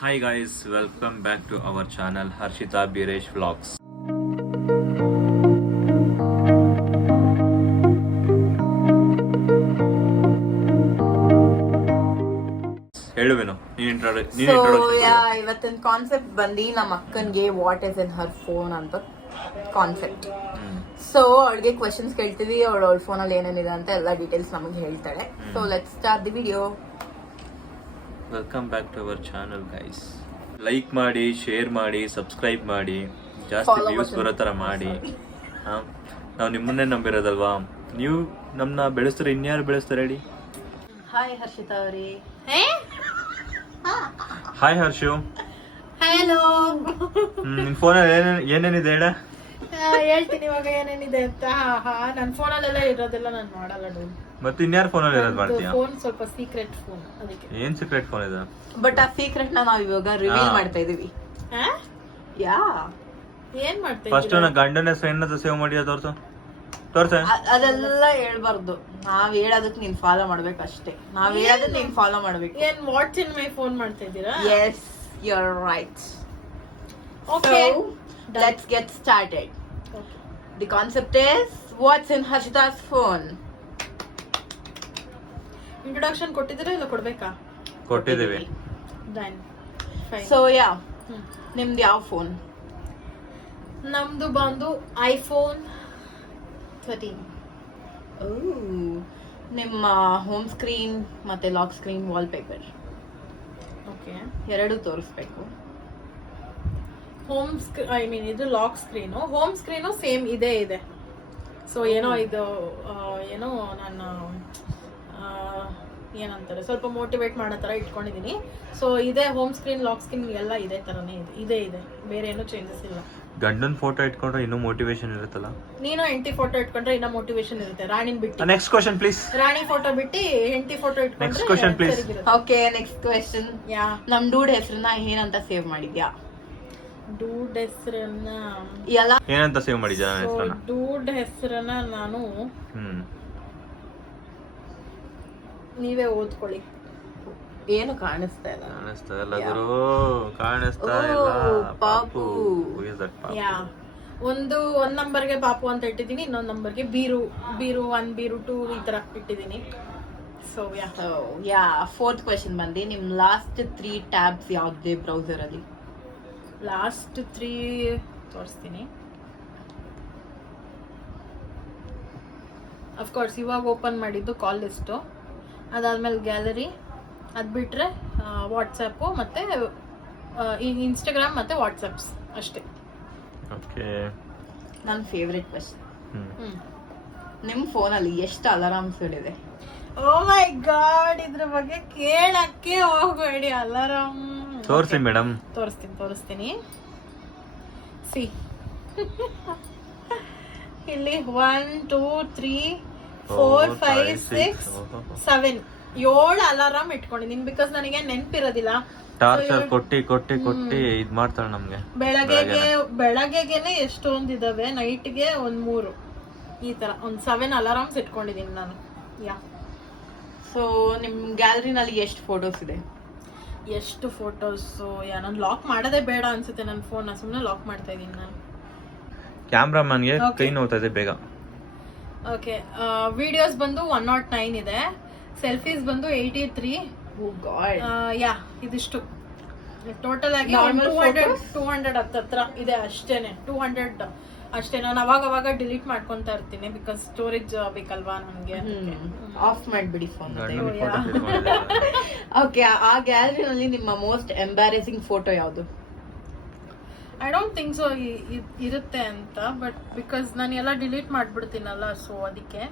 Hi guys, welcome back to our channel Harshita Biresh Vlogs. ಹೇಳುವೇನು ಇವತ್ತಿನ concept ಬಂದು ನಮ್ಮ ಅಕ್ಕನ್ಗೆ what is in her phone ಅಂತ concept. So ಅವಳಿಗೆ ಕ್ವೆಶನ್ಸ್ ಕೇಳ್ತೀವಿ, ಅವಳ ಫೋನಲ್ಲಿ ಏನೇನಿದೆ ಅಂತ ಎಲ್ಲ ಡೀಟೇಲ್ಸ್ ನಮಗೆ ಹೇಳ್ತಾಳೆ. So let's start the video. Welcome back to our channel guys. Like ಮಾಡಿ, ಶೇರ್ ಮಾಡಿ, ಸಬ್ಸ್ಕ್ರೈಬ್ ಮಾಡಿ, ಜಾಸ್ತಿ ವ್ಯೂಸ್ ಬರೋ ಥರ ಮಾಡಿ. ನಾವು ನಿಮ್ಮನ್ನೇ ನಂಬಿರೋದಲ್ವಾ, ನೀವು ನಮ್ಮನ್ನ ಬೆಳೆಸ್ತಾರೆ, ಇನ್ಯಾರು ಬೆಳೆಸ್ತಾರೆ ಹೇಳಿ. ಹಾಯ್ ಹರ್ಷಿತಾ ಅವರೇ. ಹಾಯ್ ಹರ್ಷು. ಹಲೋ. ನಿನ್ ಫೋನಲ್ಲಿ ಏನೇನಿದೆ ಹೇಳ. ಹೇಳ್ತೀನಿ ಇವಾಗ ಏನೇನಿದೆ ಅಂತ. ನನ್ನ ಫೋನಲ್ಲೆಲ್ಲ ಇರೋದೆಲ್ಲ ನಾನು ಮಾಡಲ್ಲ ಡೂಲ್. ಮತ್ತೆ ಇನ್ಯಾರ ಫೋನಲ್ಲಿ ಇರೋದು ಮಾಡ್ತೀಯಾ? ಫೋನ್ ಸ್ವಲ್ಪ ಸೀಕ್ರೆಟ್ ಫೋನ್, ಅದಕ್ಕೆ. ಏನ್ ಸೀಕ್ರೆಟ್ ಫೋನ್ ಇದೆ? ಬಟ್ ಆ ಸೀಕ್ರೆಟ್ ನ ನಾವು ಇವಾಗ ರಿವೀಲ್ ಮಾಡ್ತಾ ಇದೀವಿ. ಯಾ ಏನ್ ಮಾಡ್ತಾ ಫಸ್ಟ್ ನಾ ಗಂಡನ ಹೆಸರು ಸೇವ್ ಮಾಡಿ ತೋರ್ಸು. ಅದೆಲ್ಲ ಹೇಳ್ಬಾರ್ದು. ನಾವ್ ಹೇಳೋದಕ್ಕೆ ನೀನ್ ಫಾಲೋ ಮಾಡ್ಬೇಕು ಅಷ್ಟೇ. ನಾವ್ ಹೇಳೋದನ್ನ ನೀನ್ ಫಾಲೋ ಮಾಡ್ಬೇಕು. ಏನ್ ವಾಟ್ಸ್ ಇನ್ ಮೈ ಫೋನ್ ಮಾಡ್ತಾ ಇದ್ದೀರಾ? Yes, you are right. Okay. So, let's get started. Okay. The concept is what's in Harshita's phone. Introduction ಕೊಟ್ಟಿದ್ದೀರಾ ಇಲ್ಲ ಕೊಡ್ಬೇಕಾ? ಕೊಟ್ಟಿದ್ದೀವಿ. Done. Fine. So yeah, ನಿಮ್ದು ಯಾವ ಫೋನ್? ನಮ್ದು ಬಂದು ಐಫೋನ್ 13. ನಿಮ್ಮ ಹೋಮ್ ಸ್ಕ್ರೀನ್ ಮತ್ತೆ ಲಾಕ್ ಸ್ಕ್ರೀನ್ ವಾಲ್ಪೇಪರ್ ಓಕೆ, ಎರಡು ತೋರಿಸ್ಬೇಕು. ಹೋಮ್ ಐ ಮೀನ್ ಇದು lock screen, home screen same ಇದೇ ಇದೆ. ಸೊ ಏನೋ ಇದು ಏನೋ ನಾನು ಏನಂತಾರೆ ಸ್ವಲ್ಪ ಮೋಟಿವೇಟ್ ಮಾಡೋ ಥರ ಇಟ್ಕೊಂಡಿದ್ದೀನಿ. ಸೊ ಇದೇ ಹೋಮ್ ಸ್ಕ್ರೀನ್, ಲಾಕ್ ಸ್ಕ್ರೀನ್ ಎಲ್ಲ ಇದೇ ಥರನೇ ಇದೆ, ಇದೆ, ಬೇರೆ ಏನೂ ಚೇಂಜಸ್ ಇಲ್ಲ. ಗಂಡನ್ ಫೋಟೋ ಇಟ್ಕೊಂಡ್ರೆ ಇನ್ನೂ ಮೋಟಿವೇಶನ್ ಇರುತ್ತಲ್ಲ. ನೀನು ಹೆಂಡತಿ ಫೋಟೋ ಇಟ್ಕೊಂಡ್ರೆ ಇನ್ನೂ ಮೋಟಿವೇಶನ್ ಇರುತ್ತೆ. ರಾಣಿನ್ ಬಿಟ್ಟು next question please. Rani photo ಬಿಟ್ಟು ಹೆಂಡತಿ ಫೋಟೋ ಇಟ್ಕೊಂಡ್ರೆ next question please. Okay, next question. Yeah, ನಮ್ ಡೂಡ್ ಹೆಸರನ್ನ ಏನಂತ ಸೇವ್ ಮಾಡಿದ್ಯಾ? ಡೂಡ್ ಹೆಸರನ್ನ ಎಲ್ಲ ಏನಂತ ಸೇವ್ ಮಾಡಿದ್ಯಾ ನನ್ನ ಹೆಸರನ್ನ? ಡೂಡ್ ಹೆಸರನ್ನ ನಾನು ನೀವೇ ಓದ್ಕೊಳ್ಳಿ. ಏನು ಕಾಣಿಸ್ತಾ ಇಲ್ಲ. ಕಾಣಿಸ್ತಾ ಇಲ್ಲ ಗುರು, ಕಾಣಿಸ್ತಾ ಇಲ್ಲ. ಪಾಪು. ಯಾ, ಒಂದ್ ನಂಬರ್ಗೆ ಪಾಪು ಅಂತ ಇಟ್ಟಿದ್ದೀನಿ, ಇನ್ನೊಂದ್ ನಂಬರ್ಗೆ ಬೀರು 1 ಬೀರು 2 ಈ ತರ ಇಟ್ಟಿದ್ದೀನಿ. ಸೊ ಯಾ, ಫೋರ್ತ್ ಕ್ವೆಶ್ಚನ್ ಬಂದು ನಿಮ್ ಲಾಸ್ಟ್ 3 ಟ್ಯಾಬ್ಸ್ ಯಾವ್ದೇ ಬ್ರೌಸರ್ ಅಲ್ಲಿ? ಲಾಸ್ಟ್ 3 ತೋರಿಸ್ತೀನಿ. ಅಫ್ಕೋರ್ಸ್ ಇವಾಗ ಓಪನ್ ಮಾಡಿದ್ದು ಕಾಲ್ ಲಿಸ್ಟು, ಅದಾದ್ಮೇಲೆ ಗ್ಯಾಲರಿ, ಅದು ಬಿಟ್ರೆ ವಾಟ್ಸಪ್ಪು ಮತ್ತೆ ಇನ್ಸ್ಟಾಗ್ರಾಮ್ ಮತ್ತೆ ವಾಟ್ಸಪ್ಸ್ ಅಷ್ಟೇ. ಓಕೆ, ನನ್ನ ಫೇವ್ರೆಟ್ ಕ್ವೆಶ್ಚನ್, ನಿಮ್ ಫೋನಲ್ಲಿ ಎಷ್ಟು ಅಲಾರಾಮ್ಸ್ ಇದೆ? ಓ ಮೈ ಗಾಡ್, ಇದ್ರ ಬಗ್ಗೆ ಕೇಳಕ್ಕೆ ಹೋಗಬೇಡಿ. ಅಲಾರಾಮ್ ತೋರಿಸಿ ಮೇಡಮ್. ತೋರಿಸ್ತೀನಿ. ಸಿ ಇಲ್ಲಿ 1 2 3 4 5 6 7 7 ಅಲಾರಾಮ್ ಇಟ್ಕೊಂಡಿದ್ದೀನಿ. ಬಿಕಾಸ್ ನನಗೆ ನೆನಪಿರೋದಿಲ್ಲ. ಟಾರ್ಚರ್ ಕೊಟ್ಟಿ ಇದ್ ಮಾಡ್ತಾಳೆ ನಮ್ಗೆ. ಬೆಳಗ್ಗೆಗೆನೆ ಎಷ್ಟೊಂದಿದಾವೆ, ನೈಟ್ಗೆ ಒಂದ್ 3, ಈ ತರ ಒಂದ್ 7 ಅಲಾರಾಮ್ಸ್ ಇಟ್ಕೊಂಡಿದ್ದೀನಿ ನಾನು. ಯಾ. ಸೊ ನಿಮ್ ಗ್ಯಾಲರಿನಲ್ಲಿ ಎಷ್ಟು ಫೋಟೋಸ್ ಇದೆ? ಎಷ್ಟು ಫೋಟೋಸ್? ನಾನು ಲಾಕ್ ಮಾಡೋದೇ ಬೇಡ ಅನ್ಸುತ್ತೆ ನನ್ನ ಫೋನ್, ಸುಮ್ಮನೆ ಲಾಕ್ ಮಾಡ್ತಾ ಇದೀನಿ ನಾನು. ಕ್ಯಾಮ್ರಾಮನ್ಗೆ ಕೈ ನೋವ್ತಾ ಇದೆ ಬೇಗ. ಓಕೆ, ವಿಡಿಯೋಸ್ ಬಂದು 109 ಇದೆ, ಸೆಲ್ಫೀಸ್ ಬಂದು 83. ಓ ಗಾಡ್. ಯಾ, ಇದಿಷ್ಟು ಟೋಟಲ್ ಆಗಿ 200 ಹತ್ರ ಇದೆ ಅಷ್ಟೇನೆ. 200 ಅಷ್ಟೇ. ನಾನು ಅವಾಗ ಡಿಲೀಟ್ ಮಾಡ್ಕೊಂತಾ ಇರ್ತೀನಿ, ಬಿಕಾಸ್ ಸ್ಟೋರೇಜ್ ಬೇಕಲ್ವಾ ನನ್ಗೆ. ಆಫ್ ಮಾಡ್ಬಿಡಿ ಫೋನ್. ಓಕೆ, ಆ ಗ್ಯಾಲರಿನಲ್ಲಿ ನಿಮ್ಮ ಮೋಸ್ಟ್ ಎಂಬ್ಯಾರೆಸಿಂಗ್ ಫೋಟೋ ಯಾವುದು? ಐ ಡೋಂಟ್ ಥಿಂಕ್ ಸೊ ಇರುತ್ತೆ ಅಂತ, ಬಟ್ ಬಿಕಾಸ್ ನಾನು ಎಲ್ಲ ಡಿಲೀಟ್ ಮಾಡ್ಬಿಡ್ತೀನಲ್ಲ, ಸೊ ಅದಕ್ಕೆ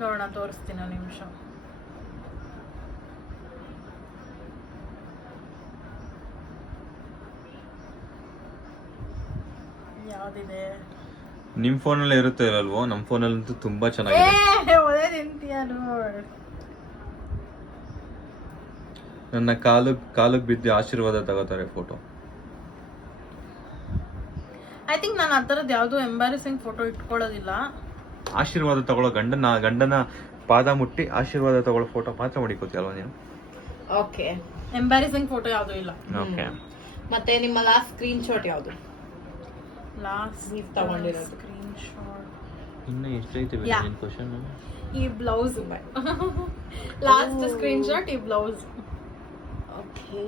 ನೋಡೋಣ, ತೋರಿಸ್ತೀನಿ ಒಂದು ನಿಮಿಷ. ಯಾವ್ದಿದೆ? ನಿಮ್ ಫೋನಲ್ಲಿ ಇರುತ್ತೆ ಅಲ್ವೋ? ನಮ್ ಫೋನಲ್ಲಂತೂ ತುಂಬಾ ಚೆನ್ನಾಗಿದೆ. ಒಳ್ಳೆ ತಿಂತೀಯ ನೋಡ್. ನನ್ನ ಕಾಲಕ್ಕೆ ಬಿದ್ದು ಆಶೀರ್ವಾದ ತಗೋತಾರೆ ಫೋಟೋ. ಐ ಥಿಂಕ್ ನಾನು ಆ ಥರದ್ದು ಯಾವುದು ಎಂಬಾರಸಿಂಗ್ ಫೋಟೋ ಇಟ್ಕೊಳ್ಳೋದಿಲ್ಲ. ಆಶೀರ್ವಾದ ತಗೊಳ್ಳೋ ಗಂಡನ ಪಾದ ಮುಟ್ಟಿ ಆಶೀರ್ವಾದ ತಗೊಳ್ಳೋ ಫೋಟೋ ಮಾತ್ರ ಮಾಡಿಕೋತಿ ಅಲ್ವಾ ನೀನು? ಓಕೆ, ಎಂಬ್ಯಾರಸಿಂಗ್ ಫೋಟೋ ಯಾವ್ದು ಇಲ್ಲ. ಓಕೆ. ಮತ್ತೆ ನಿಮ್ಮ ಲಾಸ್ಟ್ ಸ್ಕ್ರೀನ್ ಶಾಟ್ ಯಾವುದು? ಲಾಸ್ಟ್ ನೀವ್ ತಗೊಂಡಿರೋದು. ಸ್ಕ್ರೀನ್ ಶಾಟ್ ಇನ್ನು ಎಷ್ಟೈತೆ Yeah. ಕ್ವಶನ್? ಈ ಬ್ಲೌಸ್ ಲಾಸ್ಟ್ ಸ್ಕ್ರೀನ್ ಶಾಟ್ ಈ blouse. Okay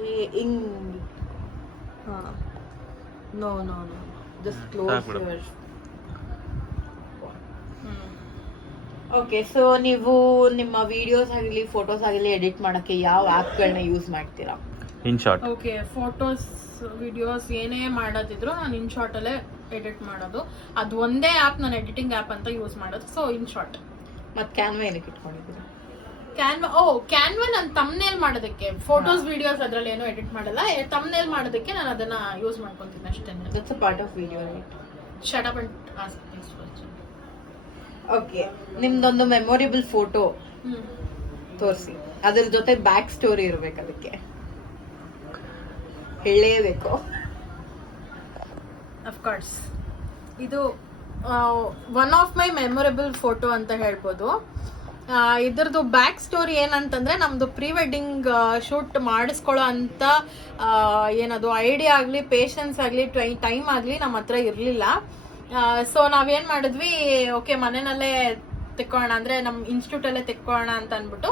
no just close ಸಾಕ್ಬಿಡು. ಯುವರ್. ಓಕೆ, ಸೊ ನೀವು ನಿಮ್ಮ ವಿಡಿಯೋಸ್ ಆಗಲಿ ಫೋಟೋಸ್ ಆಗಲಿ ಎಡಿಟ್ ಮಾಡಕ್ಕೆ ಯಾವ ಆ್ಯಪ್ಗಳನ್ನ ಯೂಸ್ ಮಾಡ್ತೀರಾ? In short. Okay, photos videos ಏನೇ ಮಾಡೋದಿದ್ರು ನಾನು ಇನ್ ಶಾರ್ಟ್ ಅಲ್ಲೇ ಎಡಿಟ್ ಮಾಡೋದು. ಅದು ಒಂದೇ ಆ್ಯಪ್ ನಾನು ಎಡಿಟಿಂಗ್ ಆ್ಯಪ್ ಅಂತ ಯೂಸ್ ಮಾಡೋದು. So in short. ಮತ್ತೆ ಕ್ಯಾನ್ವಾ ಏನಕ್ಕೆ ಇಟ್ಕೊಂಡಿದ್ದೀರಾ? ಕ್ಯಾನ್ವಾ ನಾನು ತಮ್ನೇಲ್ ಮಾಡೋದಕ್ಕೆ, ಫೋಟೋಸ್ ವಿಡಿಯೋಸ್ ಅದ್ರಲ್ಲಿ ಏನೋ ಎಡಿಟ್ ಮಾಡಲ್ಲ. ತಮ್ನೇಲ್ ಮಾಡೋದಕ್ಕೆ ನಾನು ಅದನ್ನ ಯೂಸ್ ಮಾಡ್ಕೊಂತೀನಿ ಅಷ್ಟೇ. That's a part of video, right? Shut up and ask this question. Okay, ನಿಮ್ದೊಂದು ಮೆಮೊರೇಬಲ್ ಫೋಟೋ ತೋರಿಸಿ, ಅದ್ರ ಜೊತೆ ಬ್ಯಾಕ್ ಸ್ಟೋರಿ ಇರ್ಬೇಕು, ಅದಕ್ಕೆ ಹೇಳಲೇಬೇಕು. ಅಫ್ಕೋರ್ಸ್ ಇದು one of my memorable photo ಅಂತ ಹೇಳ್ಬೋದು. ಇದ್ರದ್ದು ಬ್ಯಾಕ್ ಸ್ಟೋರಿ ಏನಂತಂದ್ರೆ, ನಮ್ದು ಪ್ರೀ ವೆಡ್ಡಿಂಗ್ ಶೂಟ್ ಮಾಡಿಸ್ಕೊಳ್ಳೋ ಅಂತ ಏನದು ಐಡಿಯಾ ಆಗಲಿ, ಪೇಷನ್ಸ್ ಆಗಲಿ, ಟೈಮ್ ಆಗಲಿ ನಮ್ಮ ಹತ್ರ ಇರಲಿಲ್ಲ. ಸೊ ನಾವೇನ್ ಮಾಡಿದ್ವಿ, ಓಕೆ ಮನೆಯಲ್ಲೇ ತೆಕ್ಕೋಣ ಅಂದ್ರೆ ನಮ್ಮ ಇನ್ಸ್ಟಿಟ್ಯೂಟ್ ಅಲ್ಲೇ ತೆಕ್ಕೋಣ ಅಂತ ಅಂದ್ಬಿಟ್ಟು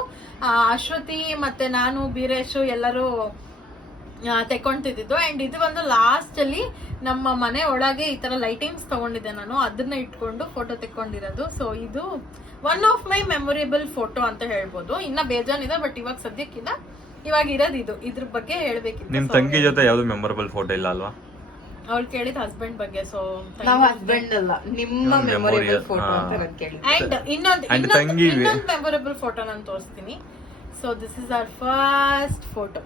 ಅಶ್ವತಿ ಮತ್ತೆ ನಾನು, ಬೀರೇಶು ಎಲ್ಲರೂ ತೆಕ್ಕೊಂತಿದ್ದು. ಅಂಡ್ ಇದು ಒಂದು ಲಾಸ್ಟ್ ಅಲ್ಲಿ ನಮ್ಮ ಮನೆ ಒಳಗೆ ಈ ತರ ಲೈಟಿಂಗ್ಸ್ ತಗೊಂಡಿದ್ದೆ ನಾನು, ಅದನ್ನ ಇಟ್ಕೊಂಡು ಫೋಟೋ ತೆಕ್ಕೊಂಡಿರೋದು. ಸೊ ಇದು one of my memorable photo ಅಂತ ಹೇಳ್ಬೋದು. ಇನ್ನ ಬೇಜಾನಿದೆ, ಬಟ್ ಇವಾಗ ಸದ್ಯಕ್ಕಿಲ್ಲ. ಇವಾಗ ಇರೋದು ಇದು. ಇದ್ರ ಬಗ್ಗೆ ಹೇಳ್ಬೇಕಿತ್ತು. ನಿಮ್ ತಂಗಿ ಜೊತೆ ಯಾವ್ದು ಮೆಮೊರಬಲ್ ಫೋಟೋ ಇಲ್ಲ ಅಲ್ವಾ? ಅವ್ಳು ಕೇಳಿದ ಹಸ್ಬೆಂಡ್ ಬಗ್ಗೆ. ಸೊ ನಾವು ಹಸ್ಬೆಂಡ್ ಅಲ್ಲ, ನಿಮ್ಮ ಮೆಮೊರೇಬಲ್ ಫೋಟೋ ಅಂತ ನಾನು ಕೇಳಿದ್ದೆ. ಅಂಡ್ ಇನ್ನೊಂದು ಮೆಮೊರೇಬಲ್ ಫೋಟೋ ನಾನು ತೋರಿಸ್ತೀನಿ. So this is our first photo.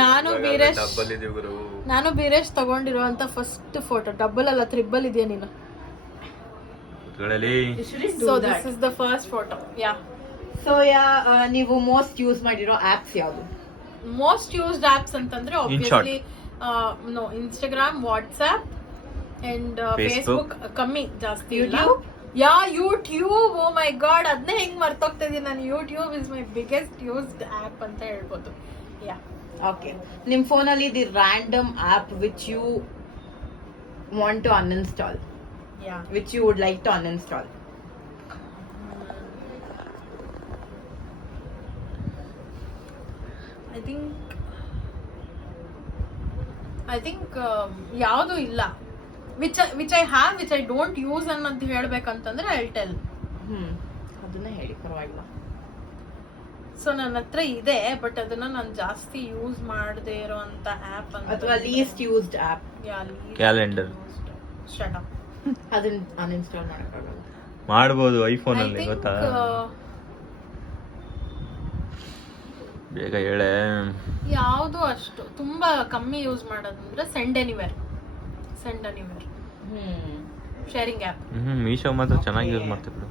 ನಾನು ಬೀರೇಶ್ ತಗೊಂಡಿರುವಂತ ಫಸ್ಟ್ ಫೋಟೋ. ಡಬಲ್ ಅಲ್ಲ, ತ್ರಿಬಲ್ ಇದೆಯಾ ನೀನು? So this is the first photo. So ನೀವು ಮೋಸ್ಟ್ ಯೂಸ್ ಮಾಡಿರೋ ಆಪ್ಸ್ ಯಾವುದು? ಮೋಸ್ಟ್ ಯೂಸ್ಡ್ ಆಪ್ಸ್ ಅಂತಂದ್ರೆ obviously Instagram, WhatsApp and Facebook. ಕಮ್ಮಿ, ಜಾಸ್ತಿ ಇಲ್ಲ. ಯೂಟ್ಯೂಬ್. ಓ ಮೈ ಗಾಡ್, ಅದನ್ನೇ ಹೆಂಗ್ ಮರ್ತೋಗ್ತಾ ಇದೀನಿ ನಾನು. YouTube is my biggest used app ಅಂತ ಹೇಳ್ಬೋದು. ಓಕೆ, ನಿಮ್ ಫೋನಲ್ಲಿ the random app which you want to uninstall, which you would like to uninstall? I think ಯಾವುದು ಇಲ್ಲ. Which I have, which I don't use ಅನ್ನೋದು ಹೇಳ್ಬೇಕಂತಂದ್ರೆ ಐ ಟೆಲ್. ಅದನ್ನ ಹೇಳಿ, ಪರವಾಗಿಲ್ಲ. ಸೊ ನನ್ನ ಹತ್ರ ಇದೆ, ಬಟ್ ಅದನ್ನ ನಾನು ಜಾಸ್ತಿ ಯೂಸ್ ಮಾಡದೇ ಇರೋಂತ ಆಪ್ ಅಥವಾ least used app? Calendar. Shut up. ಅದನ್ನ ಅನ್ಇನ್ಸ್ಟಾಲ್ ಮಾಡಕ್ಕಾಗಲ್ಲ. ಮಾಡಬಹುದು ಐಫೋನ್ ಅಲ್ಲಿ, ಗೊತ್ತಾ? ಬೇಗ ಹೇಳೆ. ಯಾವುದು ಅಷ್ಟು ತುಂಬಾ ಕಮ್ಮಿ ಯೂಸ್ ಮಾಡೋದಂದ್ರೆ send anywhere sharing app. Meesho ಮಾತ್ರ ಚೆನ್ನಾಗಿ ಯೂಸ್ ಮಾಡ್ತಿದ್ರು.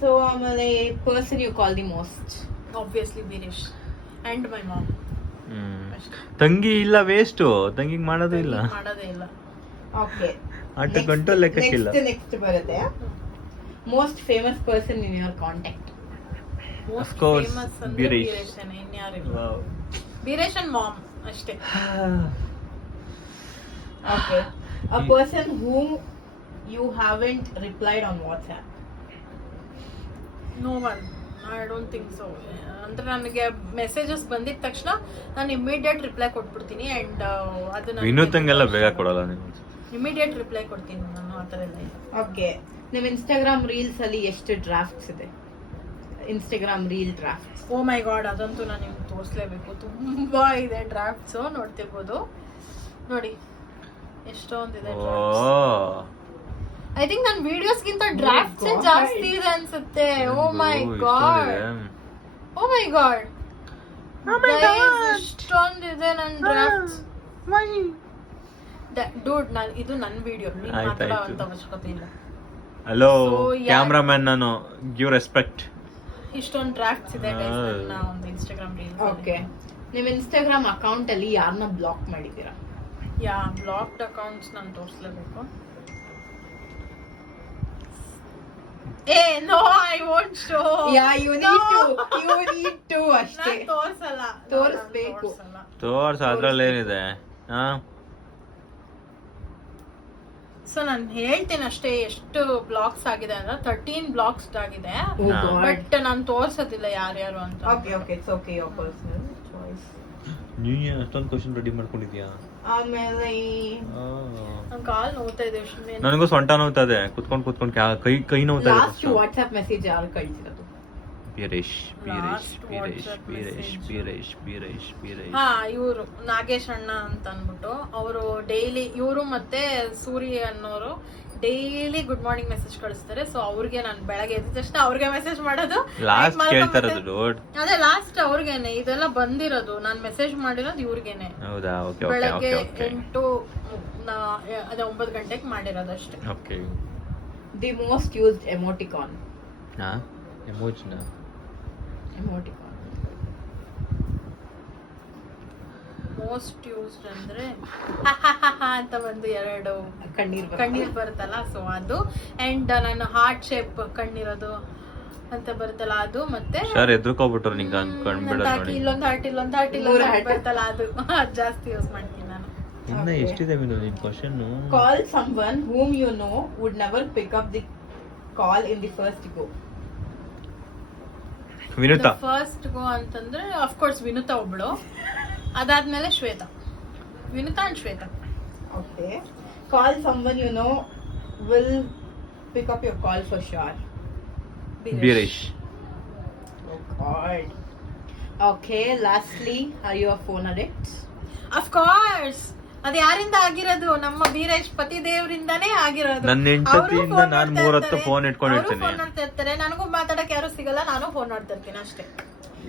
ಸೊ ಆಮೇಲೆ person you call the most? Obviously Biresh and my mom. ತಂಗಿ ಇಲ್ಲ, ವೇಸ್ಟ್. ತಂಗಿಗೆ ಮಾಡೋದೇ ಇಲ್ಲ. ಓಕೆ, ಅಷ್ಟು ಕಂಟ್ರೋಲ್ ಲೆಕ್ಕಕ್ಕಿಲ್ಲ. ನೆಕ್ಸ್ಟ್ ಬರುತ್ತೆ most famous person in your contact? Of course, Birish. Wow. Birish and mom, ಅಷ್ಟೇ. Okay. A person whom you haven't replied on WhatsApp? No one. I don't think so. ಅಂದ್ರೆ ನನಗೆ messages ಬಂದಿದ ತಕ್ಷಣ ನಾನು immediate reply ಕೊಟ್ಬಿಡ್ತೀನಿ. And ಅದನ್ನ ವಿನೂತಂಗೆಲ್ಲ ಬೇಗ ಕೊಡಲ್ಲ ನೀವು? ಇಮಿಡಿಯೇಟ್ ರಿಪ್ಲೈ ಕೊಡ್ತೀನಿ ನಾನು, ಆ ಥರ ಎಲ್ಲ. ಓಕೆ, ನಿಮ್ಮ ಇನ್ಸ್ಟಾಗ್ರಾಮ್ ರೀಲ್ಸ್ ಅಲ್ಲಿ ಎಷ್ಟು ಡ್ರಾಫ್ಟ್ಸ್ ಇದೆ? Instagram reel drafts? Oh my god, ಅದಂತೂ ನಾನು ನಿಮ್ಗೆ ತೋರಿಸ್ಲೇಬೇಕು. ತುಂಬಾ ಇದೆ ಡ್ರಾಫ್ಟ್ಸ್, ನೋಡ್ತಿರ್ಬೋದು. ನೋಡಿ ಎಷ್ಟೊಂದಿದೆ. ಐ ಥಿಂಕ್ ನನ್ನ ವಿಡಿಯೋಸ್ಗಿಂತ ಡ್ರಾಫ್ಟ್ಸ್ ಜಾಸ್ತಿ ಇದೆ ಅನ್ಸುತ್ತೆ. ಓ ಮೈ ಗಾಡ್, ಎಷ್ಟೊಂದಿದೆ ನನ್ನ ಡ್ರಾಫ್ಟ್ಸ್. ಡೂಡ್, ಇದು ನನ್ನ ವಿಡಿಯೋ, ನೀನು ಮಾತಾಡೋ ಅಂತ ಅವಶ್ಯಕತೆ ಇಲ್ಲ. ಹಲೋ ಕ್ಯಾಮ್ರಾಮನ್, ನಾನು ಗಿವ್ ರೆಸ್ಪೆಕ್ಟ್. ಇಷ್ಟೊಂದು ಡ್ರಾಫ್ಟ್ಸ್ ಇದೆ ನನ್ನ ಒಂದು ಇನ್ಸ್ಟಾಗ್ರಾಮ್ ರೀಲ್. ಓಕೆ, ನಿಮ್ಮ ಇನ್ಸ್ಟಾಗ್ರಾಮ್ ಅಕೌಂಟ್ ಅಲ್ಲಿ ಯಾರನ್ನ ಬ್ಲಾಕ್ ಮಾಡಿದ್ದೀರಾ? ಬ್ಲಾಕ್ಡ್ ಅಕೌಂಟ್ಸ್ ನಾನು ತೋರಿಸ್ಲೇಬೇಕು. No I won't show. Yeah you need to ಅಷ್ಟೇ. ತೋರ್ಸಲ್ಲ, ತೋರಿಸ್ಬೇಕು. ತೋರ್ಸ, ಅದ್ರಲ್ಲೇನಿದೆ? ಹಾ, ಸೊ ನಾನು ಹೇಳ್ತೀನಿ ಅಷ್ಟೇ ಎಷ್ಟು ಬ್ಲಾಕ್ಸ್ ಆಗಿದೆ ಅಂದ್ರೆ 13 ಬ್ಲಾಕ್ಸ್ ಆಗಿದೆ. Oh God. ಬಟ್ ನಾನು ತೋರ್ಸೋದಿಲ್ಲ ಯಾರ್ಯಾರು ಅಂತ. Okay, it's okay, your personal choice. ನೀ ಅಷ್ಟೊಂದು ಕ್ವಶನ್ ರೆಡಿ ಮಾಡ್ಕೊಂಡಿದ್ಯಾ? ಆಮೇಲೆ ನನ್ ಕಾಲ್ ನೋವ್ತಾ ಇದೆ ಸುಮ್ಮನೆ. ನನಗೂ ಸೊಂಟ ನೋವ್ತದೆ, ಕುತ್ಕೊಂಡು ಕೈ ನೋವ್ತಾ ಲಾಸ್ಟ್ ಇದೆ. ವಾಟ್ಸ್ಆಪ್ ಮೆಸೇಜ್ ಯಾರು ಕಳ್ಸಿರೋದು? ಬೀರೇಶ್. ಹಾ, ಇವರು ನಾಗೇಶ್ ಅಣ್ಣ ಅಂತ ಅನ್ಬಿಟ್ಟು ಅವರು ಡೈಲಿ, ಇವರು ಮತ್ತೆ ಸೂರ್ಯ ಅನ್ನೋರು ಡೈಲಿ ಗುಡ್ ಮಾರ್ನಿಂಗ್ ಮೆಸೇಜ್ ಕಳಿಸ್ತಾರೆ. ಸೊ ಅವ್ರಿಗೆ ನಾನು ಬೆಳಗ್ಗೆ ಎದ್ದ ತಕ್ಷಣ ಅವ್ರಿಗೆ ಮೆಸೇಜ್ ಮಾಡೋದು. ಲಾಸ್ಟ್ ಕೇಳ್ತಾ ಇರೋದು ಡೋಡ್. ಅದೇ ಲಾಸ್ಟ್ ಅವ್ರಿಗೇನೆ ಇದೆಲ್ಲ ಬಂದಿರೋದು. ನಾನು ಮೆಸೇಜ್ ಮಾಡಿರೋದು ಇವ್ರಿಗೇನೆ. ಹೌದಾ? ಓಕೆ ಬೆಳಗ್ಗೆ ಓಕೆ 9 ಗಂಟೆಗೆ ಮಾಡಿರೋದು ಅಷ್ಟೇ. Okay. The most used emoticon. ಹಾ, ಎಮೋಜಿನ ಮೋಸ್ಟ್ ಯೂಸ್ಡ್ ಅಂದ್ರೆ ಅಂತ ಒಂದು 2 ಕಣ್ಣೀರ್ ಬರುತ್ತಲ್ಲ, ಸೊ ಅದು. ಅಂಡ್ ನಾನು ಹಾರ್ಟ್ ಶೇಪ್ ಕಣ್ಣಿರೋದು ಅಂತ ಬರುತ್ತಲ್ಲ ಅದು. ಮತ್ತೆ ಸರ್ ಎದ್ರುಕೋಬಿಟ್ರು ನಿಂಗೆ ಅನ್ಕೊಂಡ್ಬಿಡೋದು ನೋಡಿ. ಇಲ್ಲೊಂದು ಹಾರ್ಟ್ ಬರುತ್ತಲ್ಲ ಅದು ಜಾಸ್ತಿ ಯೂಸ್ ಮಾಡ್ತೀನಿ ನಾನು. ಇನ್ನ ಎಷ್ಟಿದೆ ವಿನು ನಿನ್ question? Call someone whom you know would never pick up the call in the first go. Vinutha. First go ಅಂತಂದ್ರೆ ಆಫ್ ಕೋರ್ಸ್ ವಿನುತಾ ಒಬ್ಳು, ಅದಾದ್ಮೇಲೆ Shweta. Vinutha and Shweta. Okay. Call someone you know will pick up your call for sure. Beeresh. Oh God. Okay, lastly, are you a phone addict? Of course. ಅದು ಯಾರಿಂದ ಆಗಿರೋದು? ನಮ್ಮ ಬೀರೇಶ್ ಪತಿ ದೇವರಿಂದಾನೇ ಆಗಿರೋದು. ನನ್ನ ಹೆಂಡತಿಯಿಂದ ನಾನು 3 ಹೊತ್ತು ಫೋನ್ ಇಟ್ಕೊಂಡಿರ್ತೀನಿ. ಫೋನ್ ನೋಡ್ತಾ ಇರ್ತಾರೆ, ನನಗೂ ಮಾತಾಡಕ್ಕೆ ಯಾರು ಸಿಗಲ್ಲ, ನಾನು ಫೋನ್ ನೋಡ್ತಾ ಇರ್ತೀನಿ ಅಷ್ಟೇ.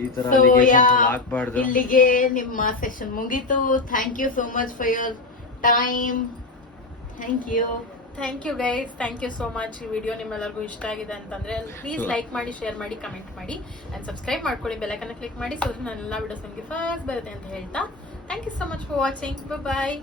ಈ ತರ So, ಅಲಿಗೇಷನ್ ಹಾಕ್ಬಾರ್ದು. ಇಲ್ಲಿಗೆ ನಿಮ್ಮ ಸೆಷನ್ ಮುಗೀತು. Thank you so much for your time. Thank you guys, thank you so much. ಈ ವಿಡಿಯೋ ನಿಮ್ಮೆಲ್ಲರಿಗೂ ಇಷ್ಟ ಆಗಿದೆ ಅಂತಂದ್ರೆ ಪ್ಲೀಸ್ ಲೈಕ್ ಮಾಡಿ, ಶೇರ್ ಮಾಡಿ, ಕಮೆಂಟ್ ಮಾಡಿ ಅಂಡ್ ಸಬ್ಸ್ಕ್ರೈಬ್ ಮಾಡ್ಕೊಳ್ಳಿ. ಬೆಲ್ ಐಕಾನ್ ಕ್ಲಿಕ್ ಮಾಡಿ, ಸೊ ನನ್ನ ಎಲ್ಲ ವಿಡಿಯೋಸ್ ನಿಮಗೆ ಫಸ್ಟ್ ಬರುತ್ತೆ ಅಂತ ಹೇಳ್ತಾ thank you so much for watching. Bye.